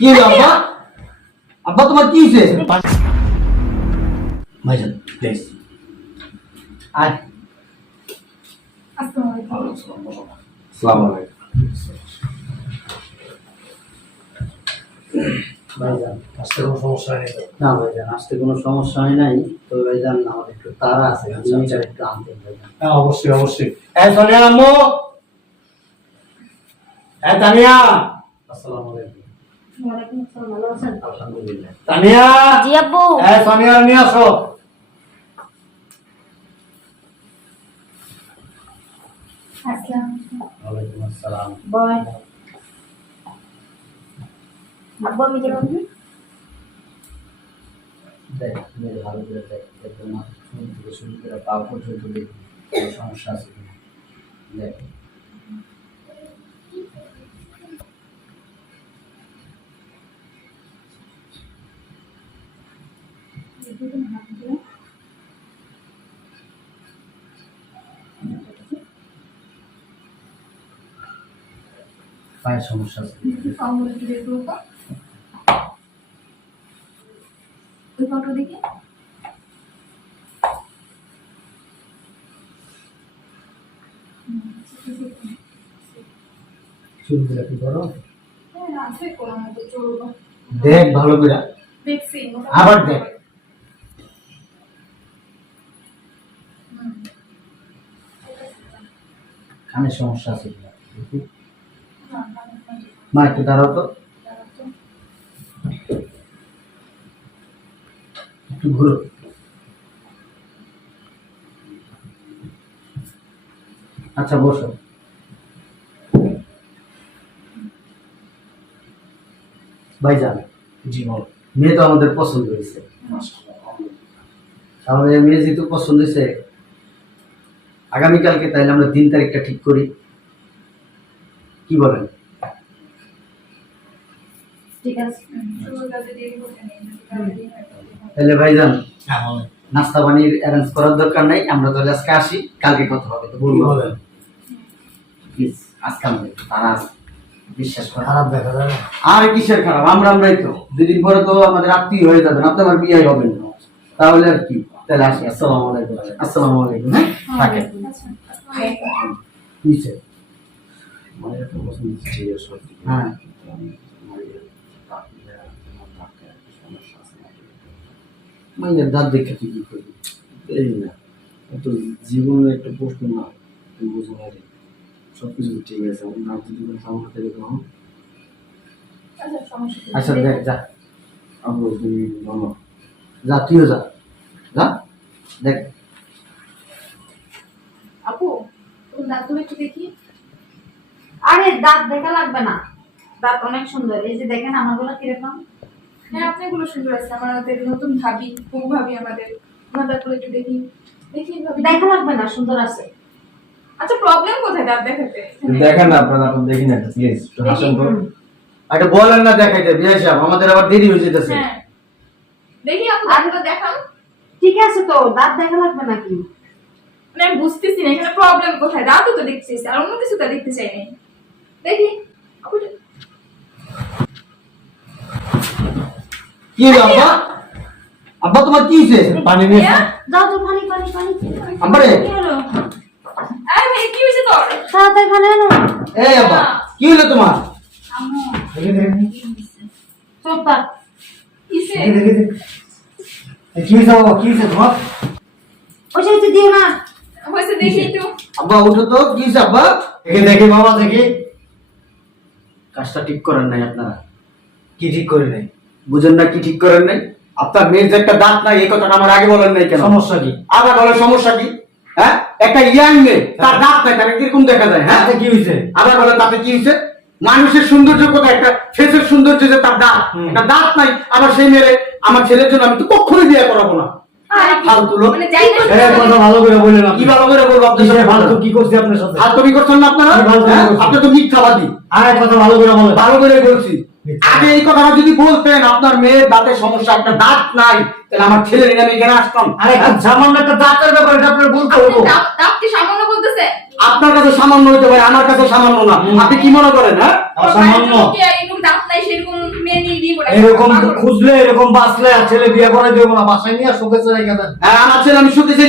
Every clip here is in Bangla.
কি হলো আব্বা? আব্বা তোমার কি হয়েছে? ভাইজান প্লিজ আয়। আসসালামু আলাইকুম। ভাইজান আসতে কোনো সমস্যা নেই তো? না ভাইজান, আসতে কোনো সমস্যা হয় নাই, তো ভাইজান আমার একটু তাড়া আছে, জিনিসটা একটু আনতে ভাইজান। হ্যাঁ অবশ্যই অবশ্যই। সোনিয়া আম্মু, তানিয়া। আসসালামু আলাইকুম। ওয়ালাইকুম আসসালাম, ভালো আছেন? আলহামদুলিল্লাহ। তানিয়া, জি আব্বু। সোনিয়া নিয়ে আসো। ওয়ালাইকুম আসসালাম। বয় আব্বু, আমি যেমন দেখ, মেরে ভালো করে দেখ, দেখো না চুল থেকে শুরু করে পা পর্যন্ত দেখি কোনো সমস্যা আছে কিনা। দেখ পায়ের সমস্যা আছে। ওই ফটো দেখে চুলগুলো কি করো? আছে কোনো মতো চলবো। দেখ ভালো করে, দেখছি আবার দেখ। কানের সমস্যা আছে কিনা দেখি। মা একটু দাঁড়াও তো, একটু ঘুরো। আচ্ছা বসো। ভাইজান, জি বল। মেয়ে তো আমাদের পছন্দ হয়েছে, তাহলে মেয়ে যেহেতু পছন্দ হয়েছে, আগামীকালকে তাইলে আমরা দিন তারিখটা ঠিক করি, কি বলেন? ঠিক আছে। তাহলে ভাইজান হ্যাঁ বলেন। নাস্তা পানির অ্যারেঞ্জ করার দরকার নাই, আমরা তাহলে আজকে আসি, কালকে কথা হবে। তো কি বলবো বলেন? প্লিজ, আজকে আমাদের একটু তারা আছে, বিশ্বাস করা। খারাপ দেখা যায় না? আর কিসের খারাপ, আমরাই তো দুদিন পরে তো আমাদের আত্মীয় হয়ে যাবেন, আপনি আমার বিয়ে হবেন না, তাহলে আর কি। তাহলে আসি, আসসালামু আলাইকুম। আসসালামু আলাইকুম। হ্যাঁ থাকেন নিচে। হ্যাঁ মাইয়ের দাঁত দেখে তুই কি করবি? এই না, এত জীবনের একটা প্রশ্ন না, তুমি বুঝো না রে। সবকিছু ঠিক আছে, আমার না যদি কোনো সমস্যা থাকে তখন আচ্ছা দেখ, যা আবু তুমি বলো। যা, তুইও যা, যা দেখ। আপু, তোর দাঁতগুলো একটু দেখি। আরে দাঁত দেখা লাগবে না, দাঁত অনেক সুন্দর। এই যে দেখেন আমারগুলো কিরকম। হ্যাঁ আপনাগুলো সুন্দর আছে। আমাদের নতুন ভাবি, বউ ভাবি আমাদের, আমার দাঁতগুলো একটু দেখি। দেখি ভাবি। দেখা লাগবে না, সুন্দর আছে। আচ্ছা প্রবলেম কোথায় দাঁত দেখাতে? দেখেন না আপনারা, আপনি দেখি না প্লিজ, একটু হাসেন তো। একটা বলেন না দেখাইতে, বিয়ে সাহেব আমাদের আবার দেরি হয়ে যেতেছে। হ্যাঁ দেখি আপু দাঁতগুলো দেখান। ঠিক আছে, তো দাঁত দেখা লাগবে নাকি? মানে আমি বুঝতেছি না এখানে প্রবলেম কোথায়। দাঁতও তো দেখছিস, আর অন্য কিছু তো দেখতে চাই নাই। দেখি আপু। কি হলো আব্বা? আব্বা তোমার কি হয়েছে? পানি নিয়ে ভাইয়া? যাও তো, পানি পানি পানি। আব্বারে, কি হলো? আরে ভাই কি হয়েছে তোর? তাড়াতাড়ি পানি আনো। এই আব্বা কি হলো তোমার? আম্মু, দেখে দেখে চুপ থাক। কিসে? দেখে দেখে কি হয়েছে বাবা? কি হয়েছে তোমার? ওই সাইডে দিও না। হয়েছে দেখি একটু। আব্বা উঠো তো, কি হয়েছে আব্বা? দেখে দেখে বাবা দেখি। কাজটা ঠিক করেন নাই আপনারা, কি ঠিক করে নেই? বুঝেন না কি ঠিক করেন নাই? আপনার মেয়ের যে একটা দাঁত নাই, এই কথাটা আমার আগে বলেন নাই কেন? সমস্যা কি? আবার বলে সমস্যা কি? হ্যাঁ, একটা ইয়াং মেয়ে, তার দাঁত নাই, তাকে কিরকম দেখা যায়? হ্যাঁ, তাতে কি হয়েছে? আবার বলেন তাতে কি হয়েছে? মানুষের সৌন্দর্য কোথায়? একটা ফেসের সৌন্দর্য যে তার দাঁত, একটা দাঁত নাই, আবার সেই মেয়ে আমার ছেলের জন্য আমি তো কখনোই বিয়ে করাবো না। আরে ফালতু লোক। মানে যাই না। এই কথা ভালো করে বললেন আপনি। কি ভালো করে বলবো আপনার সাথে? ফালতু কি করছি আপনার সাথে? ফালতুমি করছেন না আপনারা? কি ফালতুমি হ্যাঁ? করছি? আপনি তো মিথ্যাবাদী। আরে কথা ভালো করে বলেন। ভালো করে বলছি, আগে এই কথাটা যদি বলতেন আপনার মেয়ের দাঁতের সমস্যা, একটা দাঁত নাই, তাহলে আমার ছেলের আমি এখানে আসতাম। আরে সামান্য একটা দাঁতের ব্যাপারে আপনার বলতে আপনি হবো। দাঁত কি সামান্য বলতেছে? আপনার কাছে সামান্য হইতে পারে, আমার কাছে সামান্য না। আপনি কি মনে করেন? হ্যাঁ, অসামান্য। এরকম দাঁত নাই সেরকম মেয়ে নিয়ে দিব না। এরকম খুঁজলে এরকম বাঁচলে আর ছেলে বিয়ে করে দেবো না, বাসায় নিয়ে শোকেছে রেখে দেন। হ্যাঁ, আমার ছেলে আমি শুনতে চাই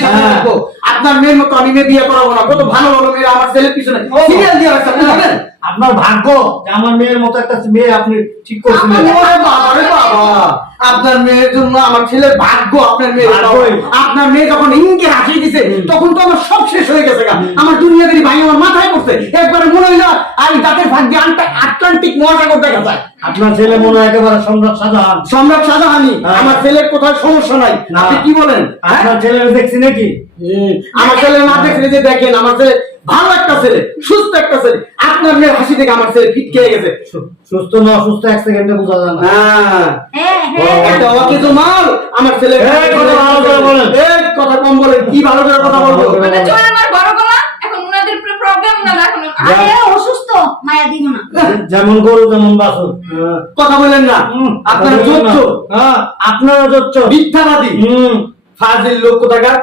আপনার মেয়ের মতো আমি মেয়ে বিয়ে করাবো না। কত ভালো ভালো মেয়ে আমার ছেলের পিছনে সিরিয়াল দিয়ে রাখছে, আপনি জানেন? আপনার ভাগ্য যে আমার মেয়ের মতো একটা মেয়ে আপনি ঠিক করছিলেন। ওরে বাবা রে বাবা, আপনার মেয়ের জন্য আমার ছেলের ভাগ্য, আপনার মেয়ের ভাগ্যই। আপনার মেয়ে যখন ইনকে রাখি দিছে তখন তো আমার সব শেষ হয়ে গেছে গা। আমার দুনিয়াদারি ভাই আমার মাথায় পড়ছে, একবারে মনে হইলো আর দাঁতের ভাগ্যে আটলান্টিক মহাসাগর দেখা যায়। আপনার ছেলে মনে হয় একেবারে সম্রাট শাহজাহান। সম্রাট শাহজাহানি। হ্যাঁ। আমার ছেলের কোথাও সমস্যা নাই, না। আপনি কি বলেন? হ্যাঁ? আপনার ছেলে দেখছি নাকি? আমার ছেলে না দেখলে যে দেখেন, আমার ছেলে ভালো একটা ছেলে, সুস্থ একটা ছেলে। আপনার মেয়ের হাসি দেখে আমার ছেলে ফিট খেয়ে গেছে। সুস্থ না অসুস্থ এক সেকেন্ডে বোঝা যায় না। হ্যাঁ, হ্যাঁ হ্যাঁ একটা অকেজো মাল আমার ছেলে। এই কথা ভালো করে বলেন। এই কথা কম বলেন, কি ভালো করে কথা বলবো? মানে চোর আমার বড় গলা, এখন ওনাদের প্রবলেম না এখন। আরে অসুস্থ, মায়া দিব না। যেমন গরু তেমন বাছুর। কথা বলেন না, আপনারা যোচ্ছ, হ্যাঁ, আপনারা যোচ্ছ মিথ্যাবাদী, ফাজিল লোক কোথাকার।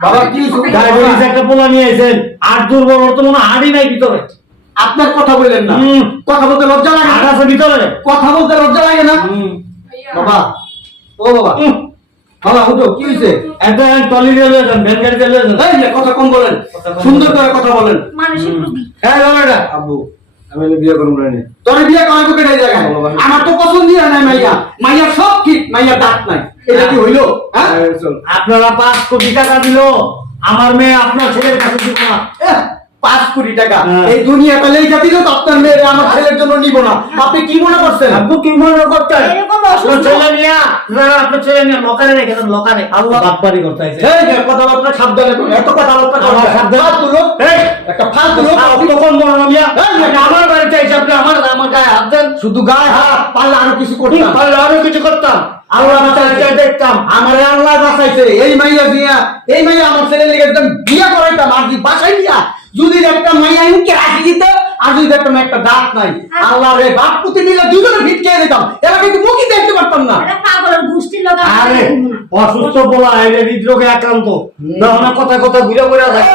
বাবা কি ডায়াবেটিস একটা পোলা নিয়ে আইছেন, আর দুর্বল ওর তো মনে হয় হাড়ি নাই ভিতরে। আপনার কথা বললেন না, কথা বলতে লজ্জা লাগে হাড় না? আছে ভিতরে। কথা বলতে লজ্জা লাগে না? বাবা, ও বাবা, বাবা উঠো, কি হয়েছে? একটা টলি দিয়ে লয়ে যান, ভ্যান গাড়ি দিয়ে লয়ে যান। এই যে কথা কম বলেন, সুন্দর করে কথা বলেন। মানসিক রোগী। এই বাবাটা আব্বু আমি এনে বিয়ে করবো না। তোর বিয়ে করাবো কেটে জায়গায়? আমার তো পছন্দ নাই মাইয়া, মাইয়া সব ঠিক, মাইয়া দাঁত নাই। এটা কি হইলো? হ্যাঁ, চল আপনারা 5 কোটি টাকা দিল, আমার মেয়ে আপনার ছেলের কাছে দিব না। 5 কোটি টাকা হ্যাঁ। এই দুনিয়াটা লেখা দিল তো আপনার মেয়ের আমার ছেলের জন্য নিব না। আপনি কি মনে করছেন? আপনি কি মনে করতেন? এরকম আপনার অসুস্থ। ছেলে নিয়ে আপনার ছেলে নিয়ে লকারে রেখে দেন, লকারে। আল্লাহ বাটপারি করতে আইছে। এই যে কথাবার্তা সাবধানে বলুন, এত কথাবার্তা আমার করবেন। সাবধানে। ফালতু লোক, এই একটা ফালতু লোক। তখন বলো না মিয়া, এই, আপনি আমার বাড়িতে আইছে, আপনি আমার গায়ে হাত দেন। শুধু গায়ে হাত, পারলে আরো কিছু ঠিক করতাম। পারলে আরো কিছু করতাম, আল্লাহ বাঁচাইছে দেখতাম। আমারে আল্লাহ বাঁচাইছে। এই মাইয়া দিয়া, এই মাইয়া আমার ছেলের লেগে একদম বিয়া করাইতাম। আর যদি বাসায় দিয়া যদি একটা মাইয়া ইনকে রাখি দিত, আর যদি একটা মেয়ে একটা দাঁত নাই, আল্লাহ রে বাপ পুতি মিলে দুজনে ভিট খেয়ে দিতাম। এরা কিন্তু মুখই দেখতে পারতাম না। এটা পাগলের গোষ্ঠীর লোক। আরে অসুস্থ বলা এর হৃদরোগে আক্রান্ত, না না কথা কথা ঘুরে ঘুরে যায়।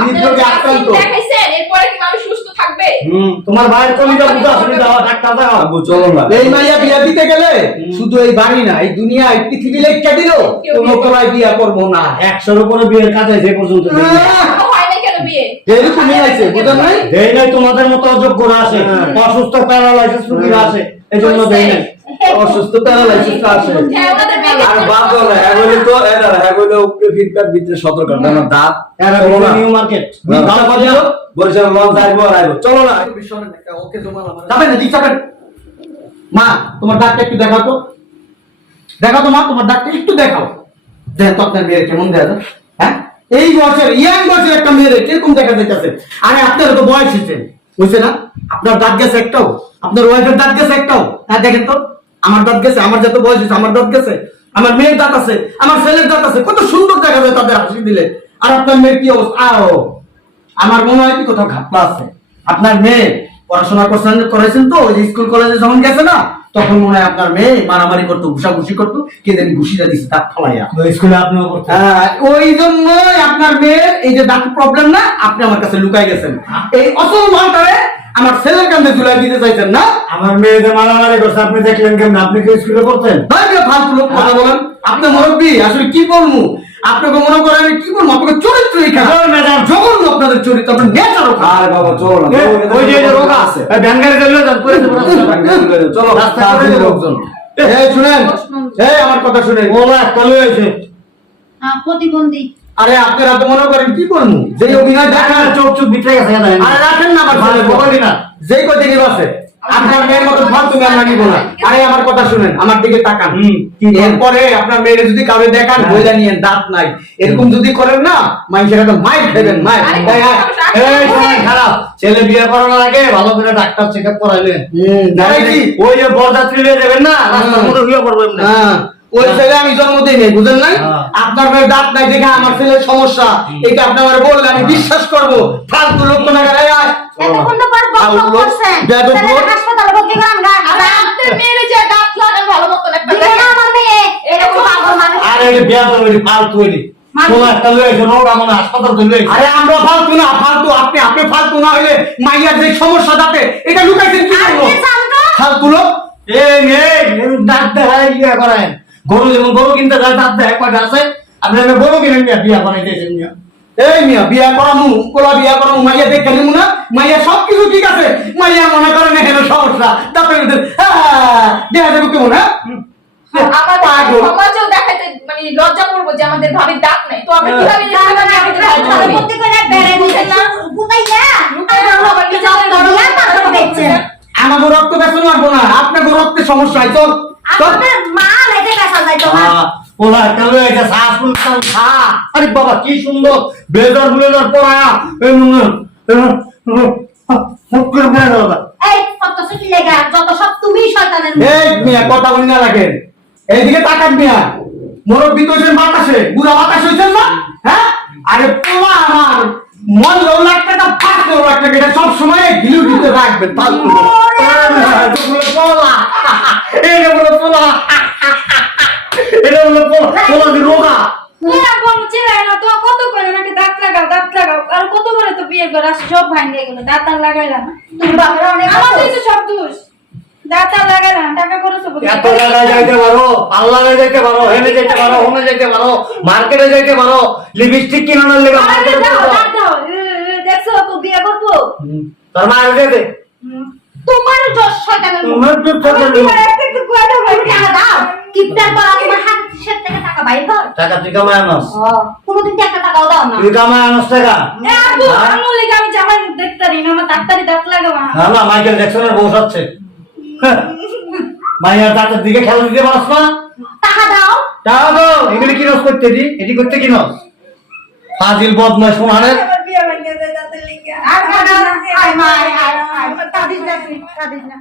হৃদরোগে আক্রান্ত। দেখাইছেন এরপরে কি মানুষ সুস্থ থাকবে? তোমার ভাইয়ের কলিজা বুঝা শুনে দাও, ডাক্তার দাও। আব্বু চলো না। এই মাইয়া বিয়া দিতে গেলে শুধু এই বাড়ি না, এই দুনিয়া, এই পৃথিবী লেখা দিল, কোনো তোলায় বিয়া করবো না। 100-র উপরে বিয়ের কাজ আছে পর্যন্ত দেই নাই। হয় না কেন বিয়ে? এরকমই আছে, বুঝলেন নাই? দেই নাই, তোমাদের মতো অযোগ্যরা আছে, অসুস্থ প্যারালাইসিস রোগীরা আছে, এজন্য দেই নাই। অসুস্থ প্যারালাইসিস আছে। হ্যাঁ, ওনাদের বিয়ে আর দেখতে বাদ দাও না, হ্যাঁ বলে তো এরা হ্যাঁ বলে ফিডব্যাক দিতে সতর্ক না দাঁত এরা চলো না। নিউ মার্কেট দাও বাজে। বরিশাল লঞ্চ আইবো আর আইবো চলো না। যাবেন না, ঠিক যাবেন। মা, তোমার দাঁতটা একটু দেখাও তো। দেখাও তো মা, তোমার দাঁতটা একটু দেখাও। দেখেন তো আপনার মেয়ের কেমন দেখা যায়। হ্যাঁ, এই বয়সের, ইয়াং বয়সের একটা মেয়ের কিরকম দেখা যাইতেছে। আরে আপনার তো বয়স হয়েছে, বুঝছে না? আপনার দাঁত গেছে একটাও, আপনার ওয়াইফের দাঁত গেছে একটাও। হ্যাঁ দেখেন তো, আমার দাঁত গেছে, আমার যত বয়স হয়েছে আমার দাঁত গেছে, আমার মেয়ের দাঁত আছে, আমার ছেলের দাঁত আছে, কত সুন্দর দেখা যায় তাদের হাসি দিলে। আর আপনার মেয়ের কি অবস্থা? আমার মনে হয় কি কোথাও ঘাপলা আছে। আপনার মেয়ে পড়াশোনা করেছেন তো, ওই যে স্কুল কলেজে যখন গেছে না, তখন মনে হয় আপনার মেয়ে মারামারি করতো, ঘুষাঘুষি করতো, কে জানি ঘুষিটা দিচ্ছে দাঁত ফলাইয়া। ওই স্কুলে আপনিও পড়তেন। ওই জন্যই আপনার মেয়ের এই যে দাঁত প্রবলেম না, আপনি আমার কাছে লুকাই গেছেন। এই অসল মালটারে আমার ছেলের কান্দে ঝুলাই দিতে চাইছেন না? আমার মেয়ে যে মারামারি করছে আপনি দেখলেন কেমন? আপনি কি স্কুলে পড়তেন? ভাই ফালতু লোক কথা বলেন। আপনি মুরব্বী, আসলে কি বলবো আপনাকে? মনে করেন আমি কি বলবো? আপনাকে চরিত্রই খারাপ, চলো ম্যাডাম। জঘন্য আপনাদের চরিত্র, আপনার নেচারও খারাপ। আর বাবা চলো না। ওই যে রোগা আছে, ভ্যান গাড়ি দিয়ে লয়ে যান, করে দেবো রাস্তায়। চলো রাস্তায় করে দেবো। লোকজন, এই শুনেন, এই আমার কথা শুনেন। ওলা একটা লয়ে আইছে। প্রতিবন্ধী। আরে আপনারা তো মনে করেন কি করবো, যে অভিনয় দেখান। চোখ চোখ ভিতরে গেছে না। আরে রাখেন না আমার ছেলে, বলি না। যেই কদিন আছে আপনার মেয়ের মতো ফালতু গান নিব না। আরে আমার কথা শুনেন, আমার দিকে তাকান। এরপরে আপনার মেয়ের যদি কাউকে দেখান, বইলা নিয়েন দাঁত নাই, এরকম যদি করেন না, মানুষের একটা মাইর খাবেন, মাইর। এই সময় খারাপ, ছেলে বিয়ে করানোর আগে ভালো করে ডাক্তার চেকআপ করাইলেন। নাকি? ওই যে বরযাত্রী নিয়ে যাবেন না, রাস্তার মধ্যে শুয়ে পড়বেন না। হ্যাঁ, ওই ছেলে আমি জন্ম দিই নাই, বুঝেন নাই? হ্যাঁ। আপনার মেয়ের দাঁত নাই দেখে আমার ছেলের সমস্যা, এটা আপনি আমার বললে আমি বিশ্বাস করবো? ফালতু লোক মনে করে এতক্ষণ তো পর বক বক করছেন। বেয়াদব লোক। ছেলেকে হাসপাতালে ভর্তি করান গা। আরে আপনার মেয়ের যে দাঁত লাগান ভালো মতো একটা দিবে না আমার মেয়ে এরকম পাগল মানুষ আরে এটা বিয়া তো হইলি ফালতু হইলি তোলা একটা লয়ে এসে ওটা মনে হয় হাসপাতাল তো লয়ে আরে আমরা ফালতু না, ফালতু আপনি ফালতু না হইলে মাইয়ার যে সমস্যা যাতে এটা লুকাইছেন কি আর করবো? কে জানতো ফালতু লোক। এই দাঁত দেখায় বিয়া করেন গরু যেমন গরু কিনতে যায় দাঁত দেখায় কয়টা আছে আপনি আমি গরু কিনেন বিয়া বানাইতেছেন মিয়া এই মিয়া বিয়া করামু, কোলা বিয়া করামু, মাইয়া দেখে নিমু না, মাইয়া সবকিছু ঠিক আছে, মাইয়া মনে করেন এখানে সমস্যা, তারপরে দেখা যাবে কেমন, হ্যাঁ? আমাদের পাগল। সমাজেও দেখাতে মানে লজ্জা করবো যে আমাদের ভাবির দাঁত নাই, তো আমরা কিভাবে তার জানবো মানে যে আমি আমাদের ভাই তাহলে ভাবি? করতে করে বেড়ে বুঝেন না কোথায় যা আর বাবা কি জব করিয়া তারপর দেখছেন আমাকে রক্ত বেচন লাগবো না, আপনাকে রক্তের সমস্যা হয় তো আপনাদের মা লেগে গেছে যাইতো না ওলা একটা লয়ে এসে শ্বাস ফুলতাম খা আরে বাবা কি সুন্দর বেজার বুলেজার পড়ায়া ফুটকের পড়ে গেল এই কত সুখী লেগা যত সব তুমি শয়তানের এই মিয়া কথা বলি না রাখেন, এইদিকে তাকান মিয়া, মুরব্বি তো হয়েছেন বাতাসে, বুড়া বাতাস হয়েছেন না, হ্যাঁ? আরে পোলা আমার মন লোক লাগতে না, পাঁচ লোক লাগতে, এটা সবসময় গিলু দিতে রাখবেন, ফালতু লোক। পোলা এটা বলে পোলা এটা বলে পোলা পোলা দি রোগা না বোন চিল্লায় না তো কত করে নাকি দাঁত লাগাও আর কত করে তো বিয়ে করে আসে সব ভাঙে গেল দাঁত আর লাগাইলাম না তুমি বাবার অনেক আমাদের তো সব দোষ দাঁত আর লাগাইলাম টাকা খরচ হবে এত জায়গায় যাইতে পারো পার্লারে যাইতে পারো হেনে যাইতে পারো হোমে যাইতে পারো মার্কেটে যাইতে পারো লিপস্টিক কিনানোর লেগে মার্কেটে দাও যাইতে দাঁত দাও দেখছো তো বিয়ে করবো তোর মা আগে দে তোমার যশ শয়তানের মুখ। তোমার তো আমার তোমার একটা একটু কুয়াটা তুমি টাকা দাও কিপটার করা তোমার হাত সেট থেকে টাকা বাইর কর টাকা তুই কামায় আনস কোনোদিন তো একটা টাকাও দাও না তুই কামায় আনস টাকা আমি লেগে আমি জামাই মুখ দেখতে পারি না আমার ডাক্তারি দাঁত লাগাবো না না মাইকেল জ্যাকসনের বউ সাচ্ছে মাইয়ার দাঁতের দিকে খেলা দিতে পারস না টাকা দাও টাকা দাও এগুলি কি রস করতে দি এটি করতে কি নস ফাজিল বদমাশ শোনারে আমার বিয়ে ভাঙে যায় দাঁতের লেগে আর কাদিস না আয় মা আয় কাদিস না